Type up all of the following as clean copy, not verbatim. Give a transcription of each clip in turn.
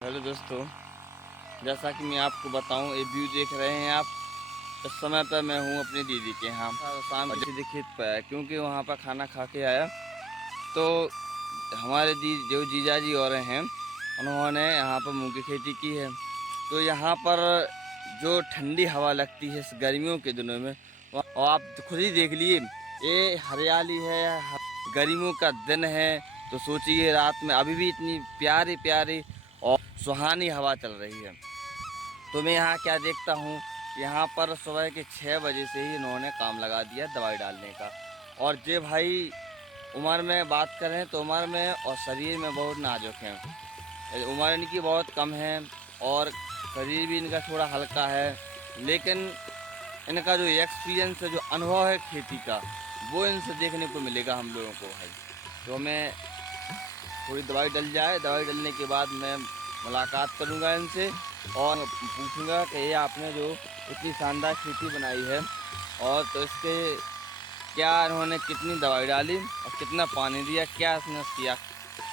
Hello दोस्तों, जैसा कि मैं आपको बताऊं, ये व्यू देख रहे हैं आप। इस समय पर मैं हूं अपनी दीदी के यहाँ। शाम के सीधे खेत पर आया क्योंकि वहाँ पर खाना खा के आया। तो हमारे जो जीजा जी और हैं, उन्होंने यहाँ पर मूंग की खेती की है। तो यहाँ पर जो ठंडी हवा लगती है इस गर्मियों के दिनों में, और आप खुद ही देख लिए, ये हरियाली है, गर्मियों का दिन है। तो सोचिए, रात में अभी भी इतनी प्यारी प्यारी और सुहानी हवा चल रही है। तो मैं यहाँ क्या देखता हूँ, यहाँ पर सुबह के 6 बजे से ही इन्होंने काम लगा दिया दवाई डालने का। और जे भाई उम्र में बात करें तो उम्र में और शरीर में बहुत नाजुक हैं। उम्र इनकी बहुत कम है और शरीर भी इनका थोड़ा हल्का है, लेकिन इनका जो एक्सपीरियंस है, जो अनुभव है खेती का, वो इनसे देखने को मिलेगा हम लोगों को भाई। तो हमें थोड़ी दवाई डल जाए, दवाई डलने के बाद मैं मुलाकात करूंगा इनसे और पूछूंगा कि ये आपने जो इतनी शानदार खेती बनाई है, और तो इसके क्या इन्होंने कितनी दवाई डाली और कितना पानी दिया, क्या इसने किया,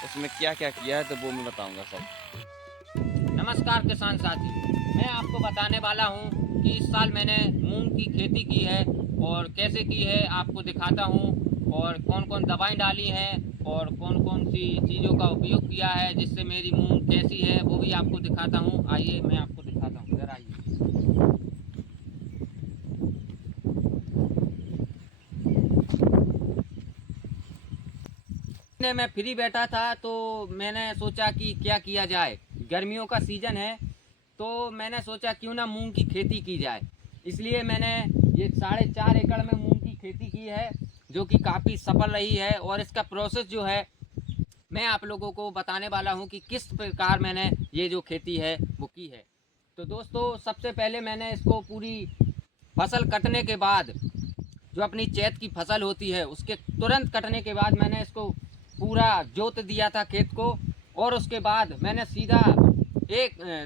इसमें क्या क्या किया है, तो वो मैं बताऊंगा सब। नमस्कार किसान साथी, मैं आपको बताने वाला हूं कि इस साल मैंने मूंग की खेती की है और कैसे की है आपको दिखाता हूं, और कौन कौन दवाई डाली हैं और कौन कौन सी चीज़ों का उपयोग किया है जिससे मेरी मूंग कैसी है वो भी आपको दिखाता हूं। आइए मैं आपको दिखाता हूं, इधर आइए। मैं फ्री बैठा था तो मैंने सोचा कि क्या किया जाए, गर्मियों का सीज़न है तो मैंने सोचा क्यों ना मूंग की खेती की जाए। इसलिए मैंने ये 4.5 एकड़ में मूंग की खेती की है, जो कि काफ़ी सफल रही है। और इसका प्रोसेस जो है मैं आप लोगों को बताने वाला हूं कि किस प्रकार मैंने ये जो खेती है वो की है। तो दोस्तों, सबसे पहले मैंने इसको पूरी फसल कटने के बाद, जो अपनी चैत की फसल होती है उसके तुरंत कटने के बाद मैंने इसको पूरा जोत दिया था खेत को। और उसके बाद मैंने सीधा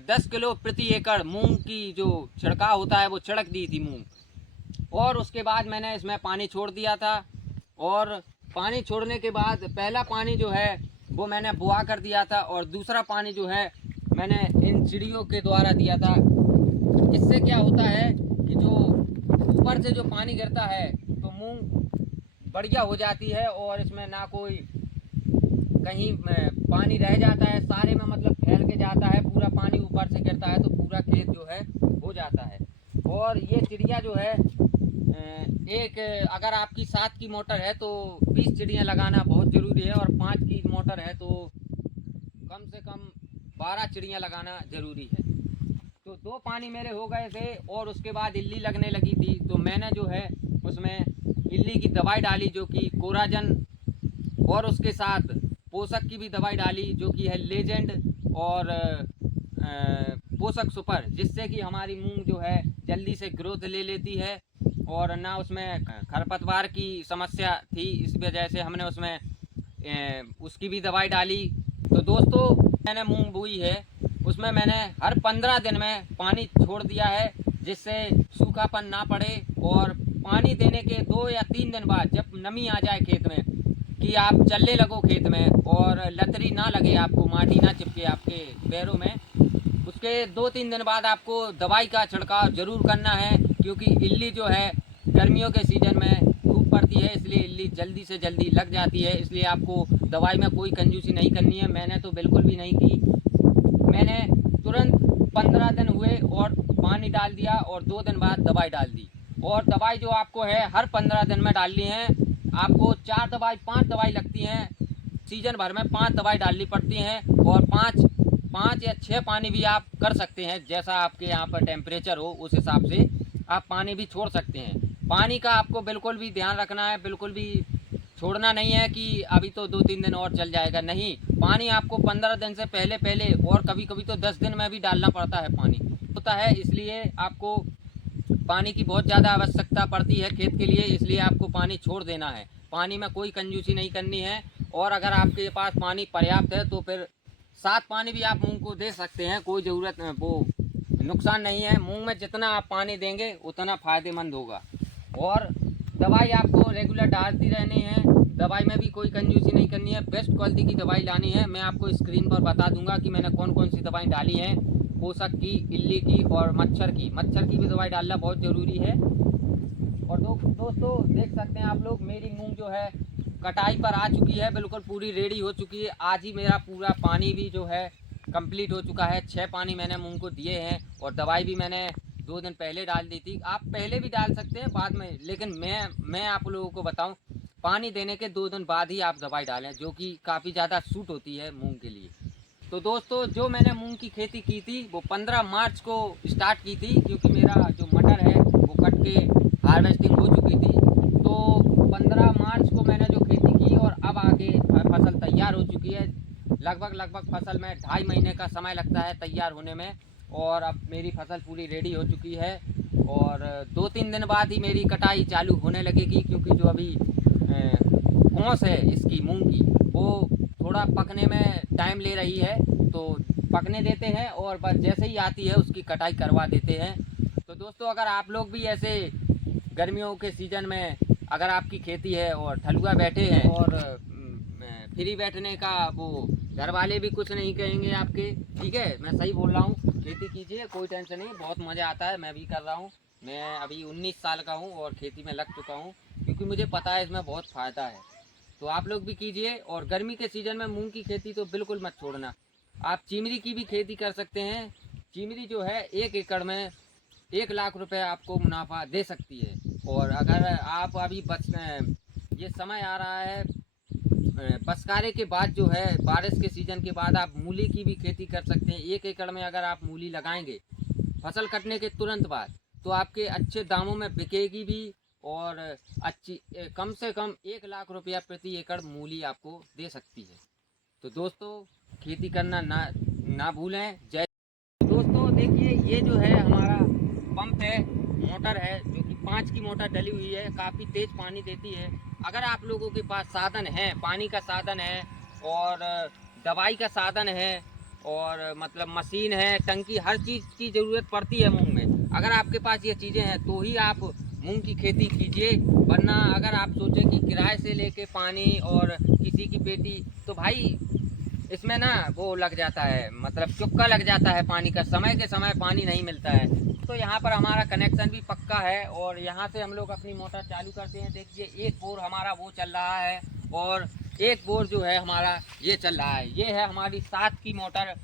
10 किलो प्रति एकड़ मूंग की जो छिड़काव होता है वो छिड़क दी थी मूंग। और उसके बाद मैंने इसमें पानी छोड़ दिया था। और पानी छोड़ने के बाद पहला पानी जो है वो मैंने बुआ कर दिया था, और दूसरा पानी जो है मैंने इन चिड़ियों के द्वारा दिया था। इससे क्या होता है कि जो ऊपर से जो पानी गिरता है तो मूंग बढ़िया हो जाती है, और इसमें ना कोई कहीं पानी रह जाता है, सारे में मतलब फैल के जाता है, पूरा पानी ऊपर से गिरता है तो पूरा खेत जो है हो जाता है। और ये चिड़िया जो है, एक अगर आपकी 7 की मोटर है तो 20 चिड़ियाँ लगाना बहुत ज़रूरी है, और 5 की मोटर है तो कम से कम 12 चिड़ियाँ लगाना ज़रूरी है। तो 2 पानी मेरे हो गए थे, और उसके बाद इल्ली लगने लगी थी तो मैंने जो है उसमें इल्ली की दवाई डाली, जो कि कोराजन, और उसके साथ पोषक की भी दवाई डाली जो कि है लेजेंड और पोषक सुपर, जिससे कि हमारी मूंग जो है जल्दी से ग्रोथ ले लेती है और ना उसमें खरपतवार की समस्या थी। इस वजह से हमने उसमें उसकी भी दवाई डाली। तो दोस्तों, मैंने मूंग बोई है उसमें मैंने हर 15 दिन में पानी छोड़ दिया है, जिससे सूखापन ना पड़े। और पानी देने के 2 या 3 दिन बाद जब नमी आ जाए खेत में, कि आप चलने लगो खेत में और लतरी ना लगे, आपको माटी ना चिपके आपके पैरों में, उसके 2-3 दिन बाद आपको दवाई का छिड़काव जरूर करना है। क्योंकि इल्ली जो है गर्मियों के सीज़न में खूब पड़ती है, इसलिए इल्ली जल्दी से जल्दी लग जाती है। इसलिए आपको दवाई में कोई कंजूसी नहीं करनी है। मैंने तो बिल्कुल भी नहीं की। मैंने तुरंत 15 दिन हुए और पानी डाल दिया, और 2 दिन बाद दवाई डाल दी। और दवाई जो आपको है हर 15 दिन में डालनी है। आपको 4 दवाई 5 दवाई लगती हैं, सीजन भर में 5 दवाई डालनी पड़ती हैं। और 5 या 6 पानी भी आप कर सकते हैं, जैसा आपके यहाँ पर टेम्परेचर हो उस हिसाब से आप पानी भी छोड़ सकते हैं। पानी का आपको बिल्कुल भी ध्यान रखना है, बिल्कुल भी छोड़ना नहीं है कि अभी तो 2-3 दिन और चल जाएगा, नहीं। पानी आपको 15 दिन से पहले पहले, और कभी कभी तो 10 दिन में भी डालना पड़ता है पानी होता है। इसलिए आपको पानी की बहुत ज़्यादा आवश्यकता पड़ती है खेत के लिए, इसलिए आपको पानी छोड़ देना है। पानी में कोई कंजूसी नहीं करनी है। और अगर आपके पास पानी पर्याप्त है तो फिर 7 पानी भी आप मूंग को दे सकते हैं, कोई ज़रूरत वो नुकसान नहीं है। मूंग में जितना आप पानी देंगे उतना फ़ायदेमंद होगा। और दवाई आपको रेगुलर डालती रहनी है। दवाई में भी कोई कंजूसी नहीं करनी है, बेस्ट क्वालिटी की दवाई लानी है। मैं आपको स्क्रीन पर बता दूंगा कि मैंने कौन कौन सी दवाई डाली हैं, पोषक की, इल्ली की और मच्छर की भी दवाई डालना बहुत ज़रूरी है। और दोस्तों देख सकते हैं आप लोग, मेरी मूंग जो है कटाई पर आ चुकी है, बिल्कुल पूरी रेडी हो चुकी है। आज ही मेरा पूरा पानी भी जो है कंप्लीट हो चुका है। 6 पानी मैंने मूंग को दिए हैं और दवाई भी मैंने 2 दिन पहले डाल दी थी। आप पहले भी डाल सकते हैं बाद में, लेकिन मैं आप लोगों को बताऊं, पानी देने के 2 दिन बाद ही आप दवाई डालें, जो कि काफ़ी ज़्यादा सूट होती है मूंग के लिए। तो दोस्तों जो मैंने मूंग की खेती की थी वो 15 मार्च को स्टार्ट की थी, क्योंकि मेरा जो मटर है वो कट के हार्वेस्टिंग हो चुकी थी। तो 15 मार्च को मैंने जो खेती की और अब आगे फसल तैयार हो चुकी है। लगभग फसल में 2.5 महीने का समय लगता है तैयार होने में, और अब मेरी फसल पूरी रेडी हो चुकी है। और 2-3 दिन बाद ही मेरी कटाई चालू होने लगेगी, क्योंकि जो अभी कौस है इसकी मूंग की, वो थोड़ा पकने में टाइम ले रही है। तो पकने देते हैं और बस जैसे ही आती है उसकी कटाई करवा देते हैं। तो दोस्तों अगर आप लोग भी ऐसे गर्मियों के सीज़न में अगर आपकी खेती है और ठलुआ बैठे हैं और फ्री बैठने का, वो घर वाले भी कुछ नहीं कहेंगे आपके, ठीक है, मैं सही बोल रहा हूँ। खेती कीजिए, कोई टेंशन नहीं, बहुत मज़ा आता है। मैं भी कर रहा हूँ, मैं अभी 19 साल का हूँ और खेती में लग चुका हूँ, क्योंकि मुझे पता है इसमें बहुत फ़ायदा है। तो आप लोग भी कीजिए। और गर्मी के सीज़न में मूंग की खेती तो बिल्कुल मत छोड़ना। आप चीमरी की भी खेती कर सकते हैं। चीमरी जो है 1 एकड़ में 1 लाख रुपए आपको मुनाफा दे सकती है। और अगर आप अभी ये समय आ रहा है बरसात के बाद, जो है बारिश के सीज़न के बाद, आप मूली की भी खेती कर सकते हैं। 1 एकड़ में अगर आप मूली लगाएंगे फसल कटने के तुरंत बाद, तो आपके अच्छे दामों में बिकेगी भी, और अच्छी कम से कम 1 लाख रुपया प्रति एकड़ मूली आपको दे सकती है। तो दोस्तों खेती करना ना भूलें। जय। दोस्तों देखिए, ये जो है हमारा पंप है, मोटर है, जो कि 5 की मोटर डली हुई है, काफ़ी तेज़ पानी देती है। अगर आप लोगों के पास साधन है, पानी का साधन है और दवाई का साधन है और मतलब मशीन है, टंकी, हर चीज़ की ज़रूरत पड़ती है मूंग में। अगर आपके पास ये चीज़ें हैं तो ही आप मूंग की खेती कीजिए, वरना अगर आप सोचें कि किराए से लेके पानी और किसी की पेटी, तो भाई इसमें ना वो लग जाता है, मतलब चुक्का लग जाता है पानी का, समय के समय पानी नहीं मिलता है। तो यहाँ पर हमारा कनेक्शन भी पक्का है और यहाँ से हम लोग अपनी मोटर चालू करते हैं। देखिए, एक बोर हमारा वो चल रहा है और एक बोर जो है हमारा ये चल रहा है। ये है हमारी 7 की मोटर,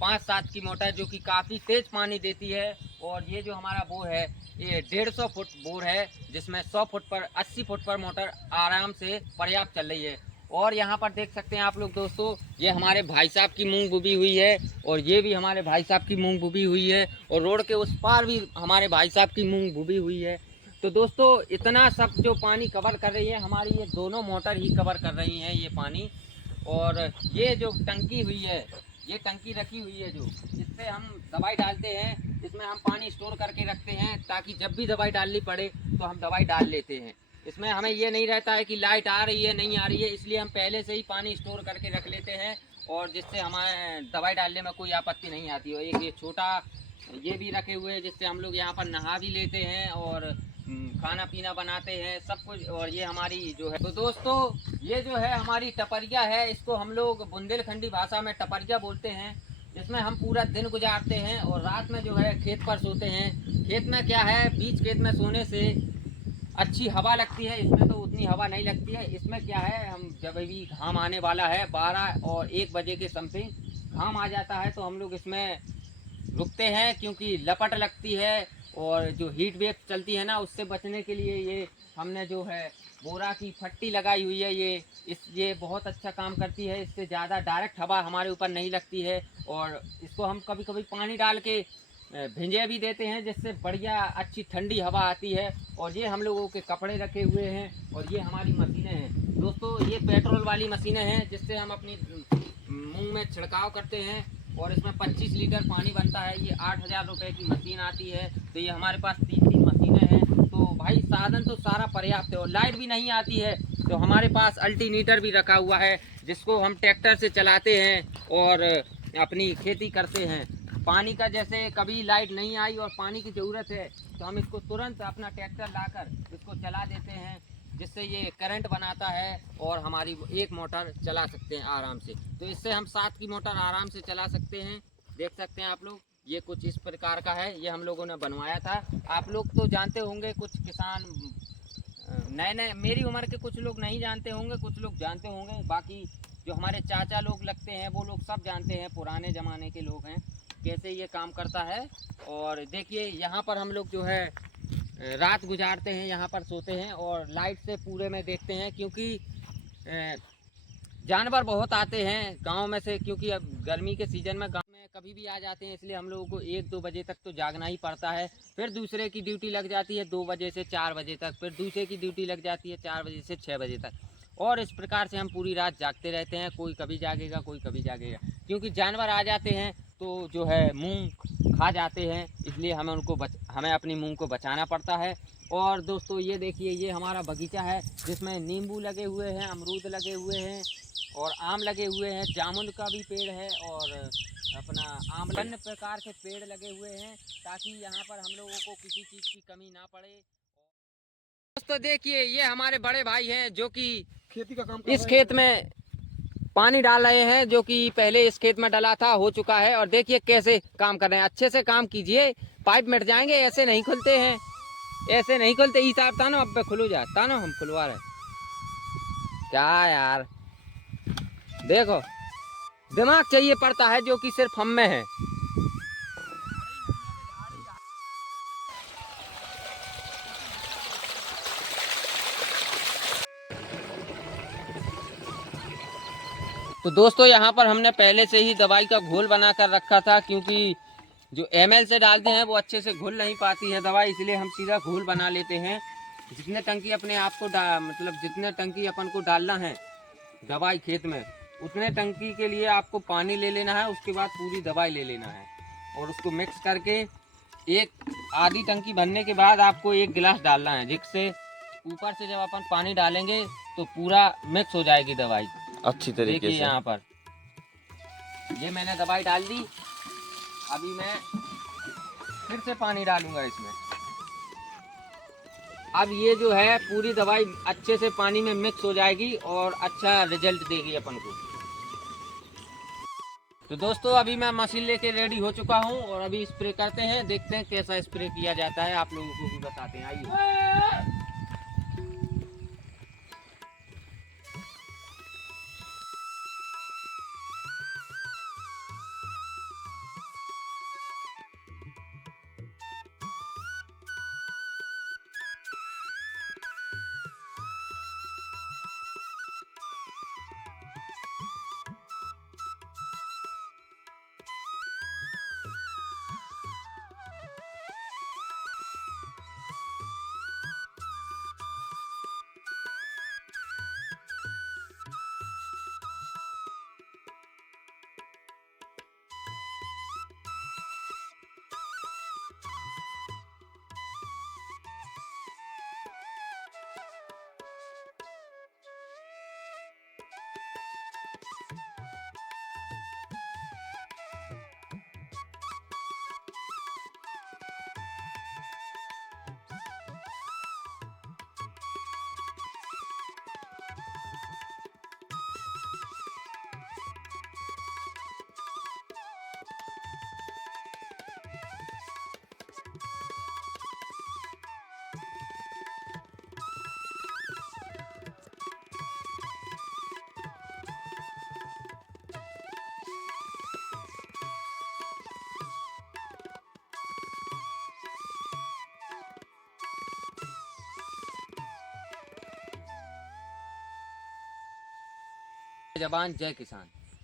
5-7 की मोटर, जो कि काफ़ी तेज़ पानी देती है। और ये जो हमारा बोर है, ये 150 फुट बोर है, जिसमें 100 फुट पर 80 फुट पर मोटर आराम से पर्याप्त चल रही है। और यहाँ पर देख सकते हैं आप लोग दोस्तों, ये हमारे भाई साहब की मूंग बुबी हुई है और ये भी हमारे भाई साहब की मूंग बुबी हुई है, और रोड के उस पार भी हमारे भाई साहब की मूंग बुबी हुई है। तो दोस्तों इतना सब जो पानी कवर कर रही है हमारी, ये दोनों मोटर ही कवर कर रही हैं ये पानी। और ये जो टंकी हुई है, ये टंकी रखी हुई है, जो इससे हम दवाई डालते हैं, इसमें हम पानी स्टोर करके रखते हैं, ताकि जब भी दवाई डालनी पड़े तो हम दवाई डाल लेते हैं। इसमें हमें ये नहीं रहता है कि लाइट आ रही है नहीं आ रही है, इसलिए हम पहले से ही पानी स्टोर करके रख लेते हैं, और जिससे हमें दवाई डालने में कोई आपत्ति नहीं आती है। एक ये छोटा ये भी रखे हुए हैं, जिससे हम लोग यहाँ पर नहा भी लेते हैं और खाना पीना बनाते हैं, सब कुछ। और ये हमारी जो है, तो दोस्तों ये जो है हमारी टपरिया है, इसको हम लोग बुंदेलखंडी भाषा में टपरिया बोलते हैं। इसमें हम पूरा दिन गुजारते हैं और रात में जो है खेत पर सोते हैं। खेत में क्या है, बीच खेत में सोने से अच्छी हवा लगती है, इसमें तो उतनी हवा नहीं लगती है। इसमें क्या है, हम जब भी घाम आने वाला है 12 और 1 बजे के समथिंग घाम आ जाता है, तो हम लोग इसमें रुकते हैं, क्योंकि लपट लगती है और जो हीट वेव चलती है ना, उससे बचने के लिए ये हमने जो है बोरा की फट्टी लगाई हुई है। ये बहुत अच्छा काम करती है, इससे ज़्यादा डायरेक्ट हवा हमारे ऊपर नहीं लगती है। और इसको हम कभी कभी पानी डाल के भिंजे भी देते हैं, जिससे बढ़िया अच्छी ठंडी हवा आती है। और ये हम लोगों के कपड़े रखे हुए हैं और ये हमारी मशीनें हैं दोस्तों, ये पेट्रोल वाली मशीनें हैं, जिससे हम अपनी मूंग में छिड़काव करते हैं। और इसमें 25 लीटर पानी बनता है। ये 8,000 रुपये की मशीन आती है। तो ये हमारे पास 3 मशीनें हैं। तो भाई साधन तो सारा पर्याप्त है, और लाइट भी नहीं आती है तो हमारे पास अल्टरनेटर भी रखा हुआ है, जिसको हम ट्रैक्टर से चलाते हैं और अपनी खेती करते हैं। पानी का जैसे कभी लाइट नहीं आई और पानी की ज़रूरत है, तो हम इसको तुरंत अपना ट्रैक्टर लाकर इसको चला देते हैं जिससे ये करंट बनाता है और हमारी एक मोटर चला सकते हैं आराम से। तो इससे हम 7 की मोटर आराम से चला सकते हैं। देख सकते हैं आप लोग, ये कुछ इस प्रकार का है, ये हम लोगों ने बनवाया था। आप लोग तो जानते होंगे, कुछ किसान नए नए, मेरी उम्र के कुछ लोग नहीं जानते होंगे, कुछ लोग जानते होंगे। बाकी जो हमारे चाचा लोग लगते हैं वो लोग सब जानते हैं, पुराने ज़माने के लोग हैं, कैसे ये काम करता है। और देखिए यहाँ पर हम लोग जो है रात गुजारते हैं, यहाँ पर सोते हैं और लाइट से पूरे में देखते हैं, क्योंकि जानवर बहुत आते हैं गांव में से, क्योंकि अब गर्मी के सीज़न में गांव में कभी भी आ जाते हैं, इसलिए हम लोगों को 1-2 बजे तक तो जागना ही पड़ता है। फिर दूसरे की ड्यूटी लग जाती है 2 बजे से 4 बजे तक, फिर दूसरे की ड्यूटी लग जाती है 4 बजे से 6 बजे तक, और इस प्रकार से हम पूरी रात जागते रहते हैं। कोई कभी जागेगा, कोई कभी जागेगा, क्योंकि जानवर आ जाते हैं तो जो है मूंग खा जाते हैं, इसलिए हमें अपनी मूंग को बचाना पड़ता है। और दोस्तों ये देखिए, ये हमारा बगीचा है जिसमें नींबू लगे हुए हैं, अमरूद लगे हुए हैं और आम लगे हुए हैं, जामुन का भी पेड़ है और अपना आम, अन्य प्रकार के पेड़ लगे हुए हैं, ताकि यहाँ पर हम लोगों को किसी चीज़ की कमी ना पड़े। दोस्तों देखिए, ये हमारे बड़े भाई हैं जो कि खेती का काम इस खेत में पानी डाल रहे हैं, जो कि पहले इस खेत में डाला था, हो चुका है। और देखिए कैसे काम कर रहे हैं, अच्छे से काम कीजिए, पाइप मिट जाएंगे, ऐसे नहीं खुलते हैं, ऐसे नहीं खुलते। ई साहब तानो, अब खुलो जा, तानो हम खुलवा रहे। क्या यार, देखो दिमाग चाहिए पड़ता है, जो कि सिर्फ हम में है। तो दोस्तों यहाँ पर हमने पहले से ही दवाई का घोल बना कर रखा था, क्योंकि जो एमएल से डालते हैं वो अच्छे से घुल नहीं पाती है दवाई, इसलिए हम सीधा घोल बना लेते हैं। जितने टंकी अपने आप को मतलब जितने टंकी अपन को डालना है दवाई खेत में, उतने टंकी के लिए आपको पानी ले लेना है, उसके बाद पूरी दवाई ले लेना है और उसको मिक्स करके एक आधी टंकी भरने के बाद आपको 1 गिलास डालना है, जिससे ऊपर से जब अपन पानी डालेंगे तो पूरा मिक्स हो जाएगी दवाई अच्छी तरीके देखिए से। यहाँ पर ये मैंने दवाई डाल दी, अभी मैं फिर से पानी डालूंगा इसमें। अब ये जो है पूरी दवाई अच्छे से पानी में मिक्स हो जाएगी और अच्छा रिजल्ट देगी अपन को। तो दोस्तों अभी मैं मशीन लेके रेडी हो चुका हूँ और अभी स्प्रे करते हैं, देखते हैं कैसा स्प्रे किया जाता है, आप लोगों को भी बताते हैं, आइए। जवान जय किसान।